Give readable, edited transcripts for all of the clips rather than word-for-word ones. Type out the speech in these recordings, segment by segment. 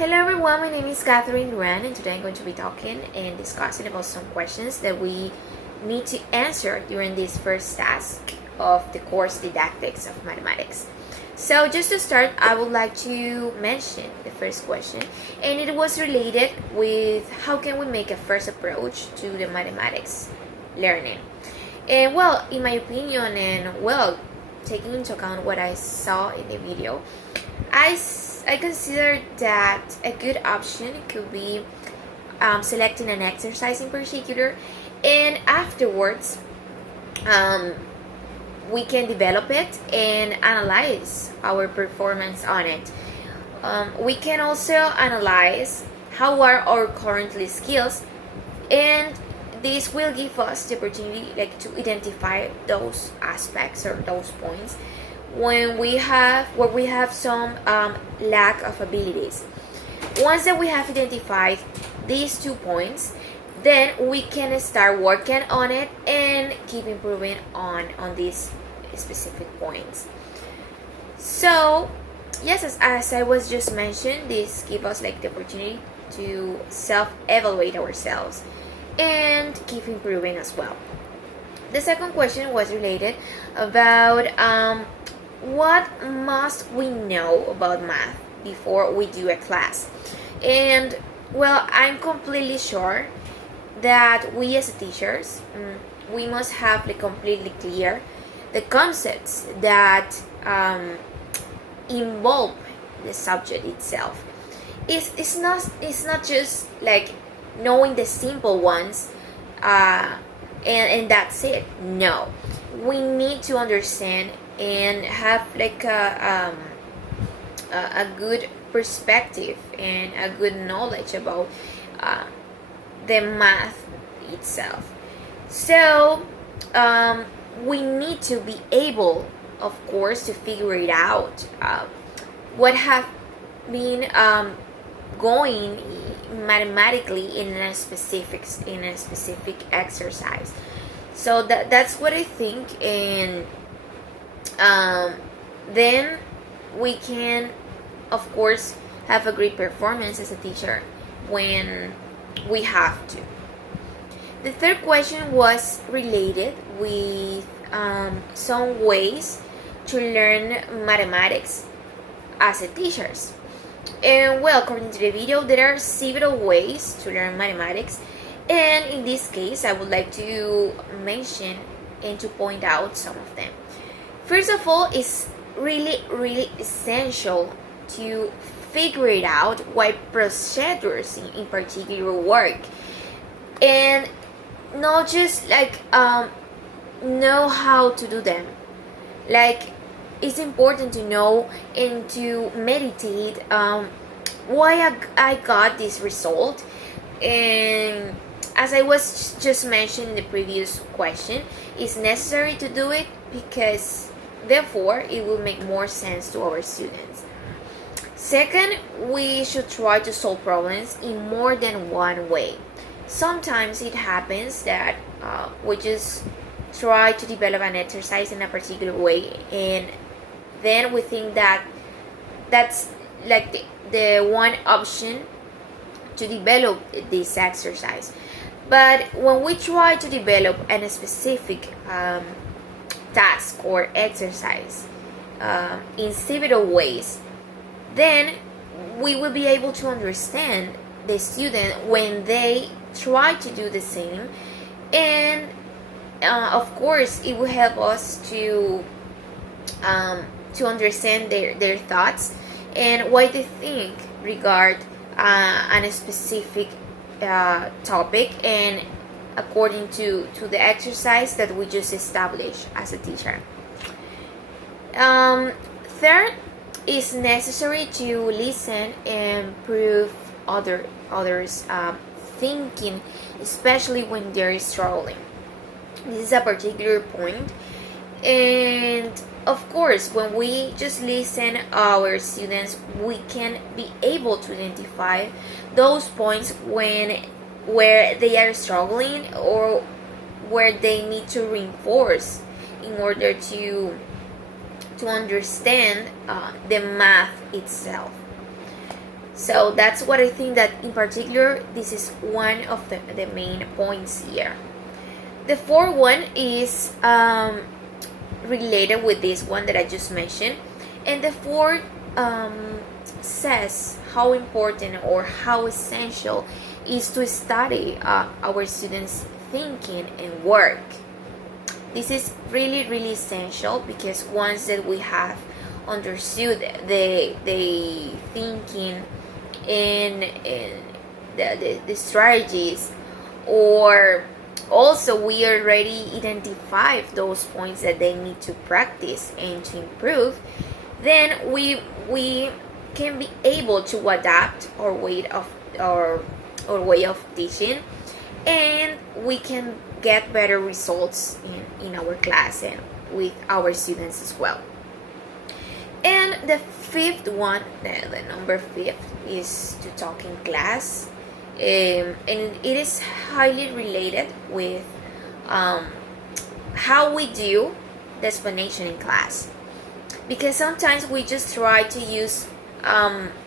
Hello everyone, my name is Katherin Durán, and today I'm going to be talking and discussing about some questions that we need to answer during this first task of the course Didactics of Mathematics. So just to start, I would like to mention the first question, and it was related with how can we make a first approach to the mathematics learning. And well, in my opinion, and well, taking into account what I saw in the video, I consider that a good option could be selecting an exercise in particular, and afterwards we can develop it and analyze our performance on it. We can also analyze how are our currently skills, and this will give us the opportunity to identify those aspects or those points where we have some lack of abilities. Once that we have identified these 2 points, then we can start working on it and keep improving on these specific points. So yes, as I was just mentioned, this gives us the opportunity to self-evaluate ourselves and keep improving as well. The second question was related about what must we know about math before we do a class. And well, I'm completely sure that we as teachers, we must have completely clear the concepts that involve the subject itself. It's not just knowing the simple ones and that's it. No, we need to understand and have a good perspective and a good knowledge about the math itself. So we need to be able, of course, to figure it out what have been going mathematically in a specific exercise. So that's what I think, and then we can, of course, have a great performance as a teacher when we have to. The third question was related with some ways to learn mathematics as a teachers. And well, according to the video, there are several ways to learn mathematics, and in this case I would like to mention and to point out some of them. First of all, it's really essential to figure it out why procedures in particular work, and not just know how to do them. It's important to know and to meditate why I got this result. And as I was just mentioning in the previous question, it's necessary to do it because therefore it will make more sense to our students. Second, we should try to solve problems in more than one way. Sometimes it happens that we just try to develop an exercise in a particular way, and then we think that that's the one option to develop this exercise. But when we try to develop a specific task or exercise in several ways, then we will be able to understand the student when they try to do the same, and of course it will help us to understand their thoughts and what they think regard a specific topic, and according to the exercise that we just established as a teacher. Third, it's necessary to listen and prove others thinking, especially when they're struggling. This is a particular point, and of course when we just listen our students, we can be able to identify those points where they are struggling or where they need to reinforce in order to understand the math itself. So that's what I think that in particular this is one of the main points here. The fourth one is related with this one that I just mentioned, and the fourth says how important or how essential is to study our students' thinking and work. This is really, really essential, because once that we have understood the thinking and the strategies, or also we already identified those points that they need to practice and to improve, then we can be able to adapt our way of teaching, and we can get better results in our class and with our students as well. And the fifth one, the number 5, is to talk in class, and it is highly related with how we do the explanation in class, because sometimes we just try to use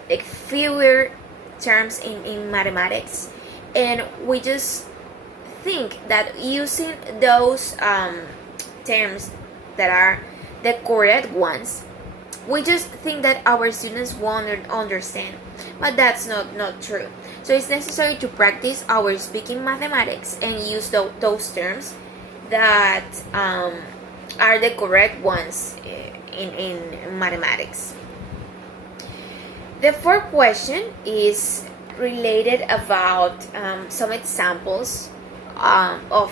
like fewer terms in mathematics, and we just think that using those terms that are the correct ones, we just think that our students won't understand, but that's not true. So it's necessary to practice our speaking mathematics and use those terms that are the correct ones in mathematics. The fourth question is related about some examples of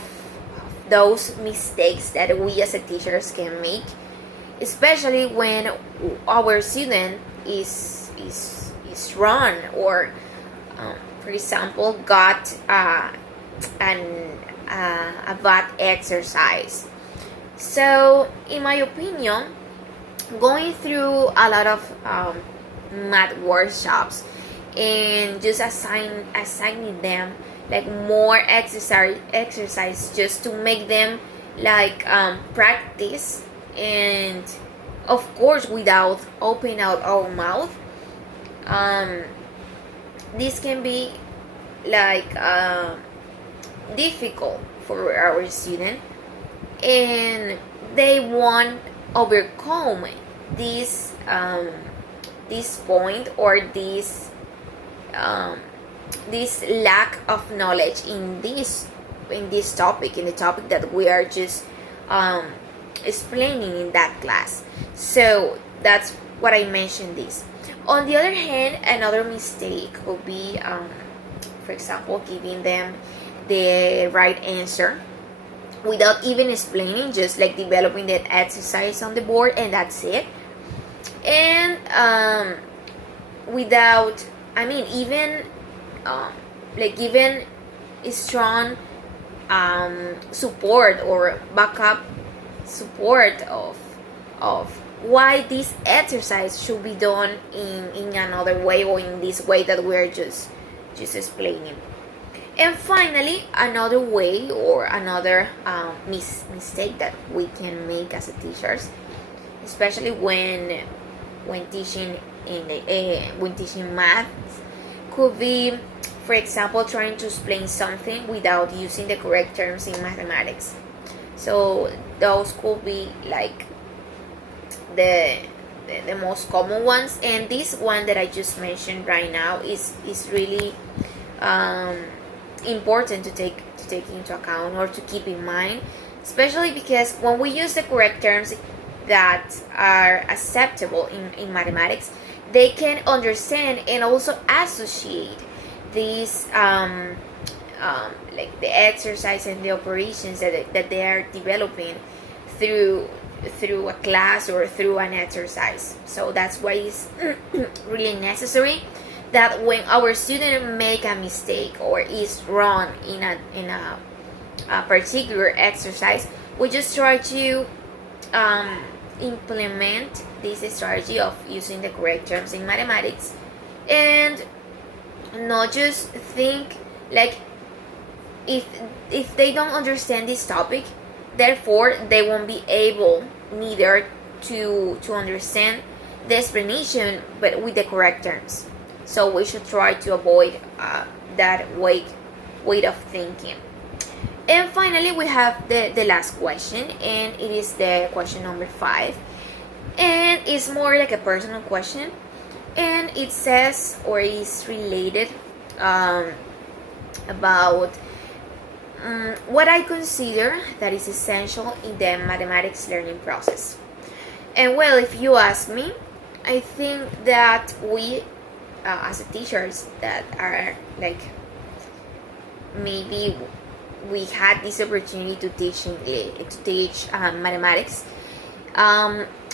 those mistakes that we as a teachers can make, especially when our student is wrong, or for example got a bad exercise. So in my opinion, going through a lot of math workshops and just assigning them like more exercise just to make them like practice, and of course without opening out our mouth, this can be like difficult for our student, and they won't overcome this point, or this lack of knowledge in this topic, in the topic that we are just explaining in that class. So that's what I mentioned this. On the other hand, another mistake would be, for example, giving them the right answer without even explaining, just like developing that exercise on the board and that's it. And without, even like giving strong support or backup support of why this exercise should be done in another way, or in this way that we're just explaining. And finally, another way or another mistake that we can make as a teachers, especially when teaching when teaching math, could be, for example, trying to explain something without using the correct terms in mathematics. So those could be like the most common ones, and this one that I just mentioned right now is really important to take into account, or to keep in mind, especially because when we use the correct terms that are acceptable in mathematics, they can understand and also associate these like the exercise and the operations that they are developing through a class or through an exercise. So that's why it's really necessary that when our student make a mistake or is wrong in a particular exercise, we just try to implement this strategy of using the correct terms in mathematics, and not just think like if they don't understand this topic, therefore they won't be able neither to understand the explanation but with the correct terms. So we should try to avoid that way of thinking. And finally, we have the last question, and it is the question number 5. And it's more like a personal question. And it says, or is related about what I consider that is essential in the mathematics learning process. And well, if you ask me, I think that we, as teachers that are like, maybe we had this opportunity to teach mathematics,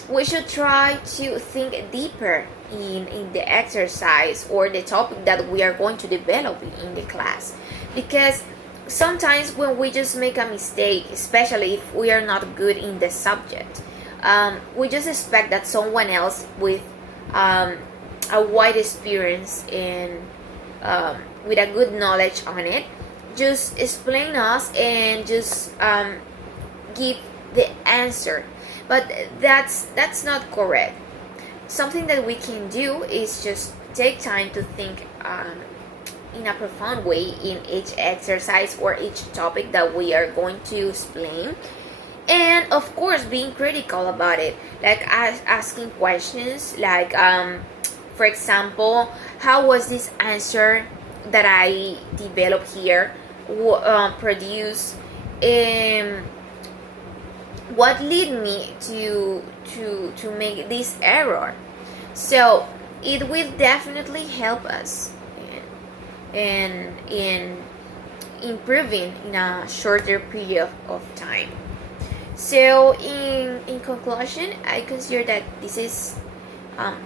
we should try to think deeper in the exercise or the topic that we are going to develop in the class, because sometimes when we just make a mistake, especially if we are not good in the subject, we just expect that someone else with a wide experience and with a good knowledge on it just explain us and just give the answer. But that's not correct. Something that we can do is just take time to think in a profound way in each exercise or each topic that we are going to explain, and of course being critical about it, like asking questions like, for example, how was this answer that I developed here produced? What led me to make this error? So it will definitely help us in improving in a shorter period of time. So in conclusion, I consider that this is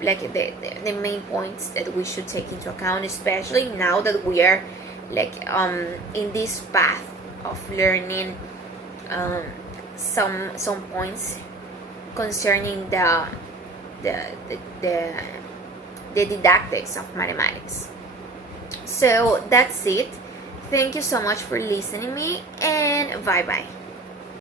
like the main points that we should take into account, especially now that we are like in this path of learning some points concerning the didactics of mathematics. So that's it. Thank you so much for listening to me, and bye bye.